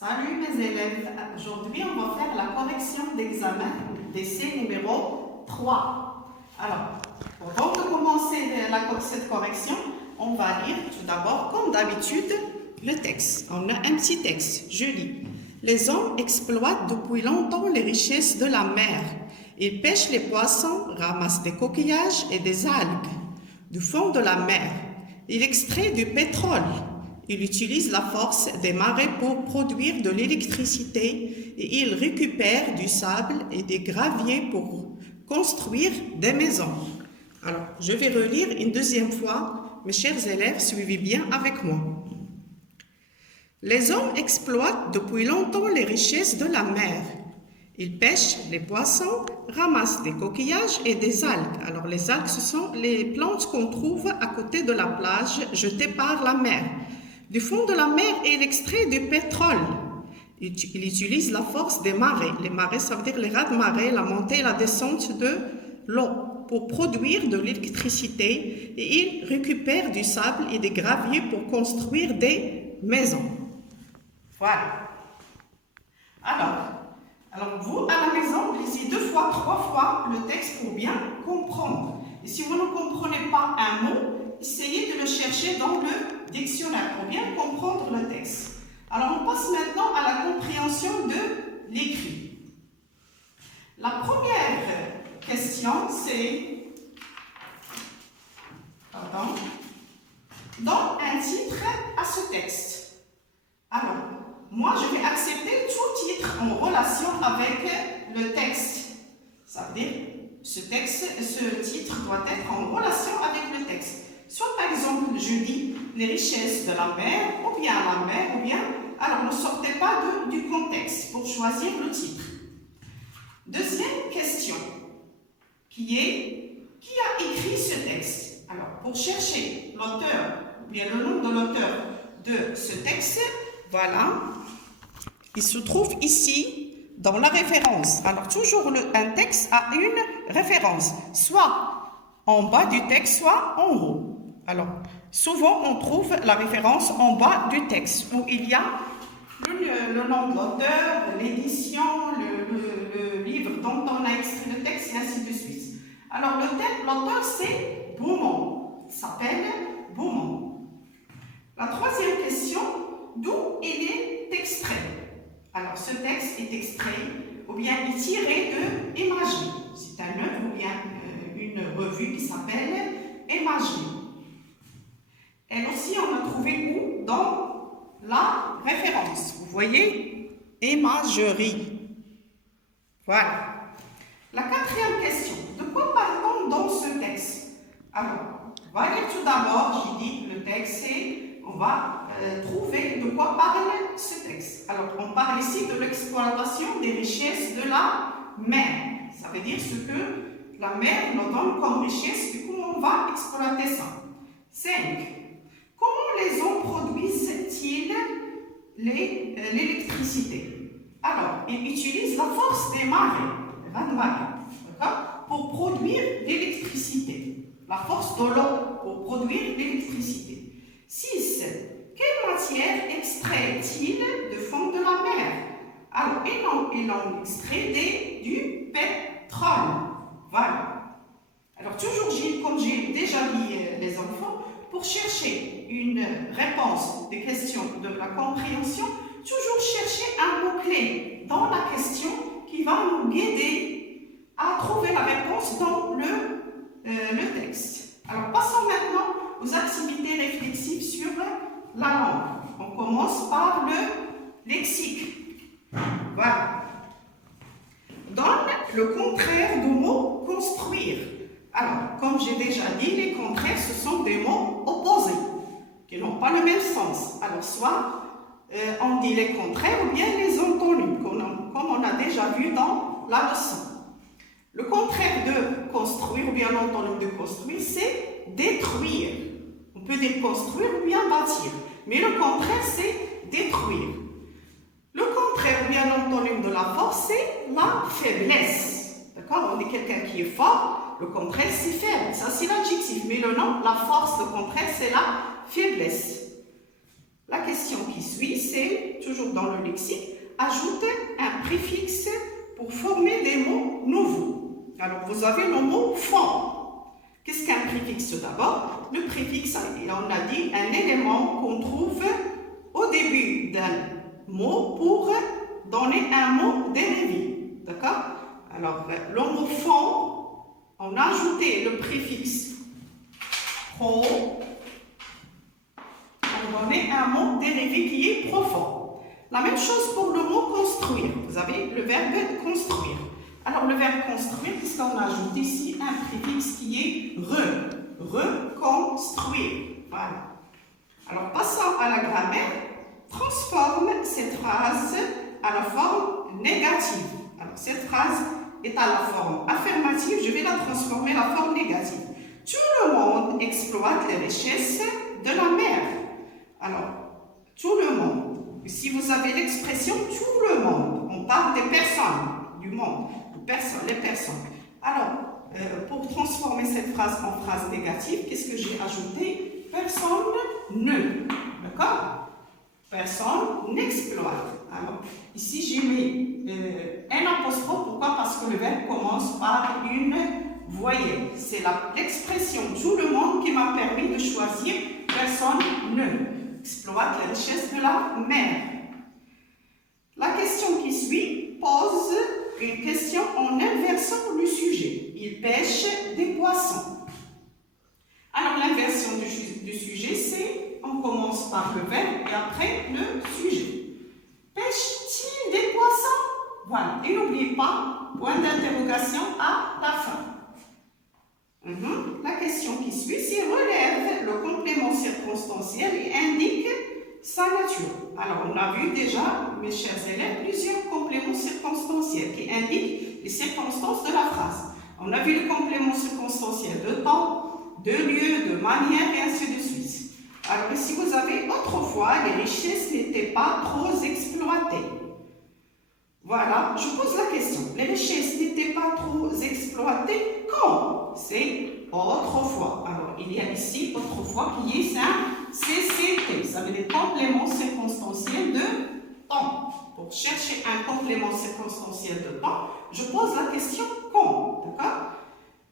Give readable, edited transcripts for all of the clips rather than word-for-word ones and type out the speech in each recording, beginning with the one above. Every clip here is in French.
Salut mes élèves, aujourd'hui on va faire la correction d'examen d'essai numéro 3. Alors, avant de commencer cette correction, on va lire tout d'abord, comme d'habitude, le texte. On a un petit texte, je lis. Les hommes exploitent depuis longtemps les richesses de la mer. Ils pêchent les poissons, ramassent des coquillages et des algues du fond de la mer. Ils extraient du pétrole. Ils utilisent la force des marées pour produire de l'électricité et ils récupèrent du sable et des graviers pour construire des maisons. Alors, je vais relire une deuxième fois. Mes chers élèves, suivez bien avec moi. Les hommes exploitent depuis longtemps les richesses de la mer. Ils pêchent les poissons, ramassent des coquillages et des algues. Alors, les algues, ce sont les plantes qu'on trouve à côté de la plage jetées par la mer. Du fond de la mer, il extrait du pétrole. Il utilise la force des marées. Les marées, ça veut dire les raz-de-marée, la montée et la descente de l'eau pour produire de l'électricité et il récupère du sable et des graviers pour construire des maisons. Voilà. Alors vous, à la maison, lisez 2 fois, 3 fois le texte pour bien comprendre. Et si vous ne comprenez pas un mot, essayez de le chercher dans le dictionnaire pour bien comprendre le texte. Alors, on passe maintenant à la compréhension de l'écrit. La première question, c'est... Donne un titre à ce texte. Alors, moi, je vais accepter tout titre en relation avec le texte. Ça veut dire, ce titre doit être en relation avec le texte. Soit par exemple, je dis les richesses de la mer, ou bien la mer, ou bien... Alors, ne sortez pas du contexte pour choisir le titre. Deuxième question, qui a écrit ce texte? Alors, pour chercher l'auteur, ou bien le nom de l'auteur de ce texte, voilà, il se trouve ici dans la référence. Alors, toujours un texte a une référence, soit en bas du texte, soit en haut. Alors, souvent, on trouve la référence en bas du texte, où il y a le nom de l'auteur, l'édition, le livre dont on a extrait le texte, et ainsi de suite. Alors, l'auteur, c'est Beaumont. Il s'appelle Beaumont. La troisième question, d'où il est extrait? Alors, ce texte est extrait, ou bien est tiré de Imagerie. C'est un œuvre, ou bien une revue qui s'appelle Imagerie. Elle aussi, on a trouvé où? Dans la référence. Vous voyez? Imagerie. Voilà. La quatrième question. De quoi parle-t-on dans ce texte? Alors, on va lire tout d'abord, j'ai dit le texte, et on va trouver de quoi parle ce texte. Alors, on parle ici de l'exploitation des richesses de la mer. Ça veut dire ce que la mer nous donne comme richesse et comment on va exploiter ça. 5. Comment les hommes produisent-ils l'électricité? Alors, ils utilisent la force des marées, pour produire l'électricité. La force de l'eau pour produire l'électricité. 6. Quelle matière extrait-il du fond de la mer? Alors, ils ont extrait du pétrole. Voilà. Alors, toujours, comme j'ai déjà dit les enfants, pour chercher une réponse des questions de la compréhension, toujours chercher un mot-clé dans la question qui va nous guider à trouver la réponse dans le texte. Alors, passons maintenant aux activités réflexives sur la langue. On commence par le lexique. Voilà. Donne le contraire du mot construire. Alors, comme j'ai déjà dit, les contraires, ce sont des mots opposés, qui n'ont pas le même sens. Alors, soit on dit les contraires ou bien les antonymes, comme on a déjà vu dans la leçon. Le contraire de construire ou bien l'antonyme de construire, c'est détruire. On peut dire construire ou bien bâtir, mais le contraire, c'est détruire. Le contraire ou bien l'antonyme de la force, c'est la faiblesse. D'accord? On dit quelqu'un qui est fort. Le contraire, c'est faible. Ça, c'est l'adjectif. Mais le nom, la force, le contraire, c'est la faiblesse. La question qui suit, c'est toujours dans le lexique, ajoute un préfixe pour former des mots nouveaux. Alors, vous avez le mot fond. Qu'est-ce qu'un préfixe d'abord? Le préfixe, on a dit, un élément qu'on trouve au début d'un mot pour donner un mot dérivé. D'accord? Alors, le mot fond, on a ajouté le préfixe pro pour donner un mot dérivé qui est profond. La même chose pour le mot construire. Vous avez le verbe construire. Alors, le verbe construire, puisqu'on ajoute ici un préfixe qui est reconstruire. Voilà. Alors, passons à la grammaire. Transforme cette phrase à la forme négative. Alors, cette phrase est à la forme affirmative. Je vais la transformer à la forme négative. Tout le monde exploite les richesses de la mer. Alors, tout le monde. Si vous avez l'expression tout le monde, on parle des personnes, du monde. Les personnes. Alors, pour transformer cette phrase en phrase négative, qu'est-ce que j'ai ajouté? Personne ne. D'accord? Personne n'exploite. Alors, ici, j'ai mis un apostrophe. Pourquoi? Parce que le verbe commence par une voyelle. C'est l'expression tout le monde qui m'a permis de choisir personne ne exploite les richesses de la mer. La question qui suit pose une question en inversant le sujet. Il pêche des poissons. Alors, l'inversion du sujet, c'est on commence par le verbe et après le sujet. Pêche-t-il des poissons? Voilà. Et n'oubliez pas, point d'interrogation à la fin. La question qui suit, c'est relève le complément circonstanciel et indique sa nature. Alors, on a vu déjà, mes chers élèves, plusieurs compléments circonstanciels qui indiquent les circonstances de la phrase. On a vu le complément circonstanciel de temps, de lieu, de manière et ainsi de suite. Alors, ici, vous avez autrefois, les richesses n'étaient pas trop exploitées. Voilà, je pose la question. Les richesses n'étaient pas trop exploitées quand? C'est autrefois. Alors, il y a ici autrefois qui est un CCT. Ça veut dire complément circonstanciel de temps. Pour chercher un complément circonstanciel de temps, je pose la question quand. D'accord?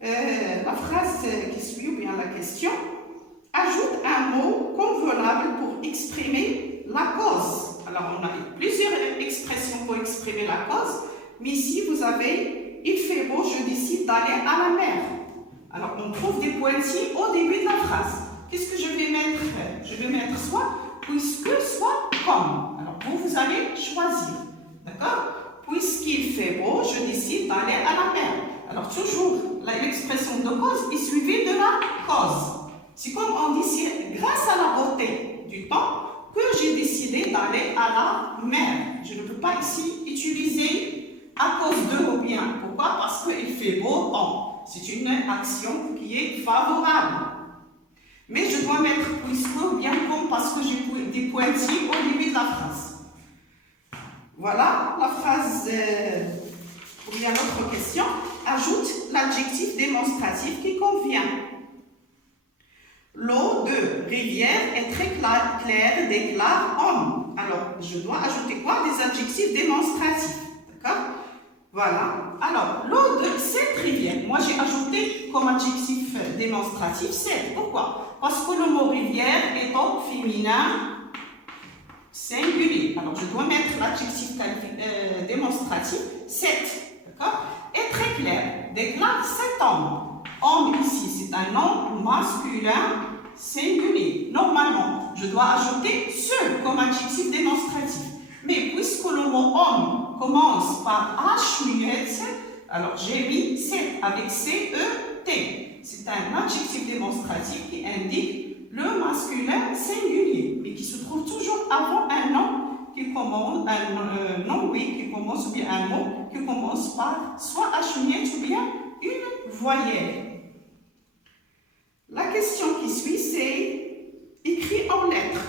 La phrase qui suit, ou bien la question, ajoute un mot convenable pour exprimer la cause. Alors, on a plusieurs expressions pour exprimer la cause, mais ici, vous avez « Il fait beau, je décide d'aller à la mer ». Alors, on trouve des pointillés au début de la phrase. Qu'est-ce que je vais mettre? Je vais mettre soit « puisque », soit « comme ». Alors, vous allez choisir. D'accord? Puisqu'il fait beau, je décide d'aller à la mer. Alors, toujours, l'expression de cause est suivie de la cause. C'est comme on dit, c'est grâce à la beauté du temps que j'ai décidé d'aller à la mer. Je ne peux pas ici utiliser à cause de ou bien. Pourquoi? Parce qu'il fait beau temps. C'est une action qui est favorable. Mais je dois mettre puisque ou bien comme parce que j'ai des pointillés au début de la phrase. Voilà la phrase, ou bien l'autre question. Ajoute l'adjectif démonstratif qui convient. L'eau de rivière est très claire, déclare homme. Alors, je dois ajouter quoi? Des adjectifs démonstratifs. D'accord? Voilà. Alors, l'eau de cette rivière, moi j'ai ajouté comme adjectif démonstratif cette. Pourquoi? Parce que le mot rivière est au féminin singulier. Alors, je dois mettre l'adjectif démonstratif cette. D'accord? Est très clair, déclare cet homme. Homme ici, c'est un nom masculin singulier. Normalement, je dois ajouter ce comme adjectif démonstratif. Mais puisque le mot homme commence par H muette, alors j'ai mis cet avec C-E-T. C'est un adjectif démonstratif qui indique le masculin singulier, mais qui se trouve toujours avant un nom qui commence, qui commence, ou bien un mot qui commence par soit H muette ou bien une voyelle. La question qui suit, c'est écrit en lettres.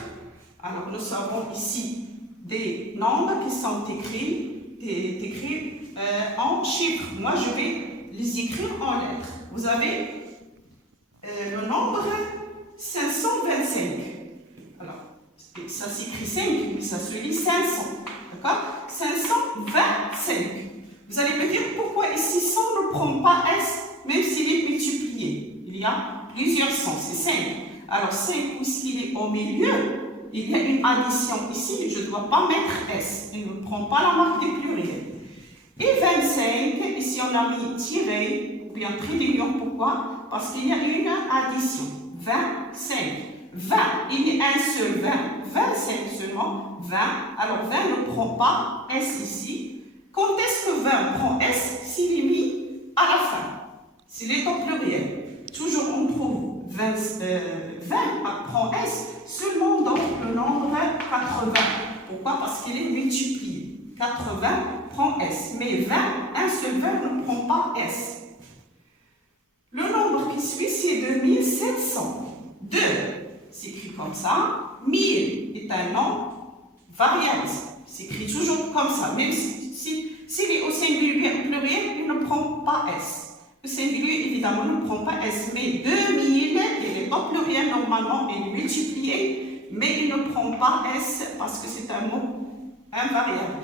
Alors, nous savons ici des nombres qui sont écrits en chiffres. Moi, je vais les écrire en lettres. Vous avez le nombre 525. Alors, Ça s'écrit 5, mais ça se lit 500. D'accord? 525. Vous allez me dire pourquoi ici 100 ne prend pas S, même s'il est multiplié. Il y a plusieurs 100, c'est 5. Alors 5, puisqu'il est au milieu, il y a une addition ici, je ne dois pas mettre S. Il ne prend pas la marque des pluriels. Et 25, ici on a mis tiré, ou bien trait d'union, pourquoi? Parce qu'il y a une addition. 25. 20, il y a un seul 20. 25 seulement, 20. Alors 20 ne prend pas S ici. Quand est-ce que 20 prend S? S'il est mis à la fin. S'il est au pluriel. Toujours on trouve 20 prend S seulement dans le nombre 80. Pourquoi? Parce qu'il est multiplié. 80 prend S. Mais 20, un seul 20 ne prend pas S. Le nombre qui suit, c'est 2700. 2, c'est écrit comme ça. 1000 est un nom variable. C'est écrit toujours comme ça. Même s'il est au singulier pluriel, il ne prend pas S. Le singulier, évidemment, ne prend pas S. Mais 2000, il est au pluriel normalement, il est multiplié, mais il ne prend pas S parce que c'est un mot invariable.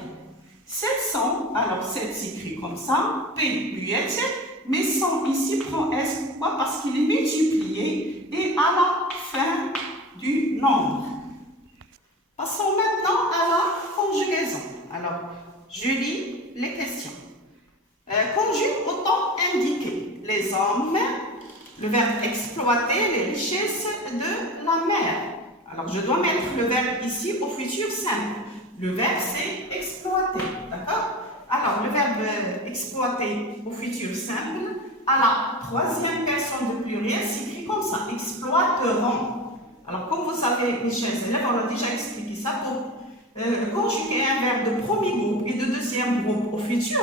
700, alors 7 s'écrit comme ça, P, muette, mais 100 ici prend S. Pourquoi? Parce qu'il est multiplié et à la fin du nombre. Passons maintenant à la conjugaison. Alors, je lis les questions. Conjugue au temps indiqué. Les hommes, le verbe exploiter les richesses de la mer. Alors, je dois mettre le verbe ici au futur simple. Le verbe, c'est exploiter. D'accord? Alors, le verbe exploiter au futur simple, à la troisième personne de pluriel, s'écrit comme ça. Exploiteront. Alors, comme vous savez, mes chers élèves, on a déjà expliqué ça. Pour conjuguer un verbe de premier groupe et de deuxième groupe au futur,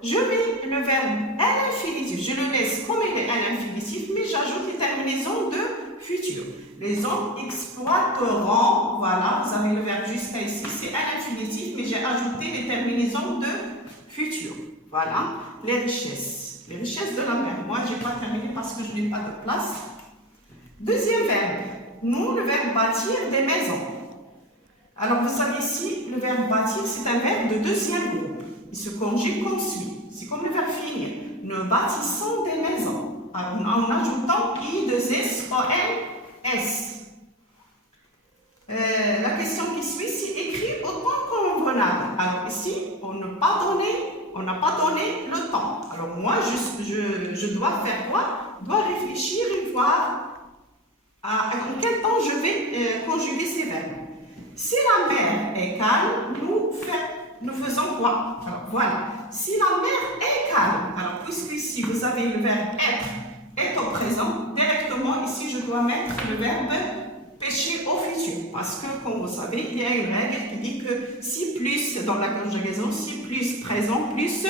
je mets le verbe à l'infinitif. Je le laisse comme il est à l'infinitif, mais j'ajoute les terminaisons de futur. Les hommes exploiteront, voilà, vous avez le verbe jusqu'à ici, c'est à l'infinitif, mais j'ai ajouté les terminaisons de futur. Voilà, les richesses de la mer. Moi, je n'ai pas terminé parce que je n'ai pas de place. Deuxième verbe, nous, le verbe bâtir des maisons. Alors, vous savez ici, le verbe bâtir, c'est un verbe de deuxième groupe. Il se conjugue comme suit. C'est comme le verbe finir. Nous bâtissons des maisons. Alors, en ajoutant I-2-S-O-N-S. La question qui suit, c'est écrit au temps convenable. Alors, ici, on n'a pas donné le temps. Alors, moi, je dois faire quoi? Je dois réfléchir une fois à quel temps je vais conjuguer ces verbes. Si la mer est calme, nous faisons quoi? Alors voilà, si la mer est calme, alors puisque ici vous avez le verbe être est au présent, directement ici je dois mettre le verbe pêcher au futur. Parce que, comme vous savez, il y a une règle qui dit que si plus dans la conjugaison, si plus présent, plus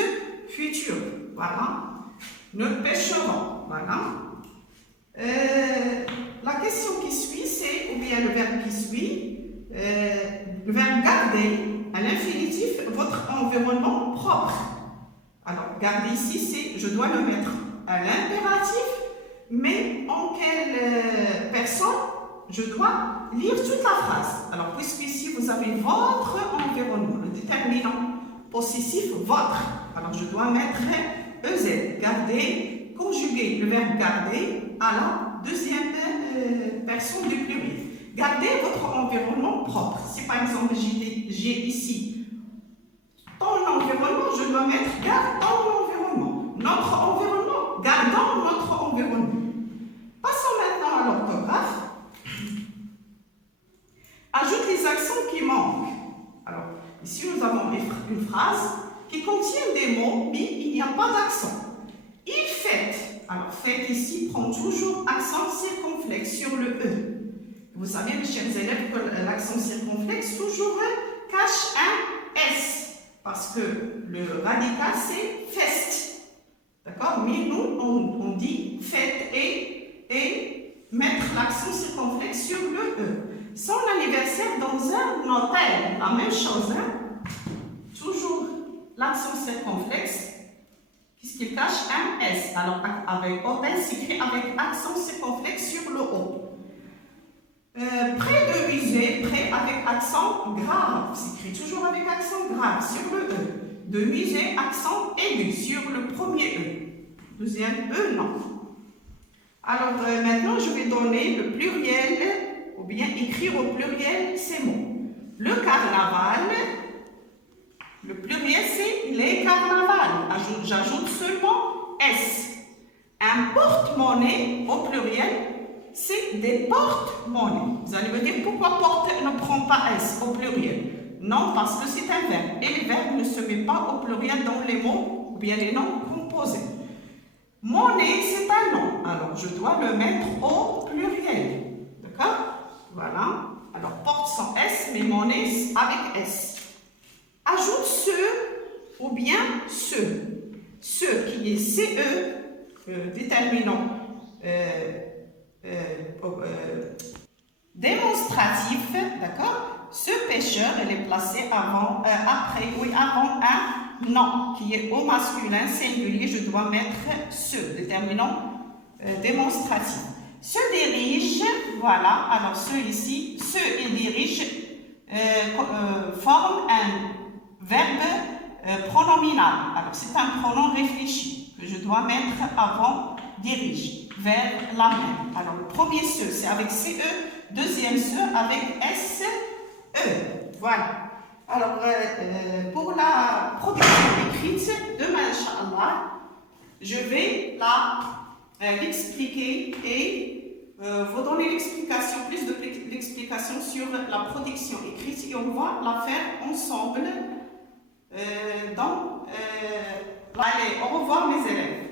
futur. Voilà, nous pêcherons. Voilà. La question qui suit, c'est, ou bien le verbe qui suit, le verbe garder à l'infinitif votre environnement propre. Alors, garder ici, c'est, je dois le mettre à l'impératif, mais en quelle personne je dois lire toute la phrase. Alors, puisque ici vous avez votre environnement, le déterminant possessif votre, alors je dois mettre EZ, garder, conjuguer le verbe garder à la deuxième personne du pluriel. Gardez votre environnement propre. Si par exemple j'ai ici ton environnement, je dois mettre garde ton environnement. Notre environnement, gardons notre environnement. Passons maintenant à l'orthographe. Ajoute les accents qui manquent. Alors, ici nous avons une phrase qui contient des mots, mais il n'y a pas d'accent. Il fête. Alors, fête ici prend toujours accent circonflexe sur le E. Vous savez, mes chers élèves, que l'accent circonflexe toujours cache un S. Parce que le radical, c'est fest. D'accord? Mais nous, on dit fête et mettre l'accent circonflexe sur le E. Son anniversaire dans un hôtel, la même chose. Hein? Toujours l'accent circonflexe, puisqu'il cache un S. Alors, avec hôtel, s'écrit avec accent circonflexe sur le O. Près de musée, près avec accent grave. S'écrit toujours avec accent grave sur le E. De musée, accent aigu sur le premier E. Deuxième E, non. Alors maintenant, je vais donner le pluriel, ou bien écrire au pluriel ces mots. Le carnaval, le pluriel c'est les carnavals. J'ajoute seulement S. Un porte-monnaie au pluriel, c'est des porte-monnaies. Vous allez me dire pourquoi porte ne prend pas S au pluriel? Non, parce que c'est un verbe. Et le verbe ne se met pas au pluriel dans les mots ou bien les noms composés. Monnaie, c'est un nom. Alors, je dois le mettre au pluriel. D'accord? Voilà. Alors, porte sans S, mais monnaie avec S. Ajoute ce ou bien ce. Ce qui est CE, déterminant démonstratif, d'accord? Ce pêcheur, elle est placée avant un nom qui est au masculin singulier. Je dois mettre ce, déterminant démonstratif. Se dirige, voilà, alors ce ici, se et dirige forme un verbe pronominal. Alors c'est un pronom réfléchi que je dois mettre avant dirige, vers la main. Alors le premier se, c'est avec CE, deuxième se avec SE. Voilà. Alors pour la production écrite, demain, Inch'Allah, je vais l'expliquer et vous donner l'explication, plus d'explications sur la production écrite et on va la faire ensemble. Allez, au revoir mes élèves.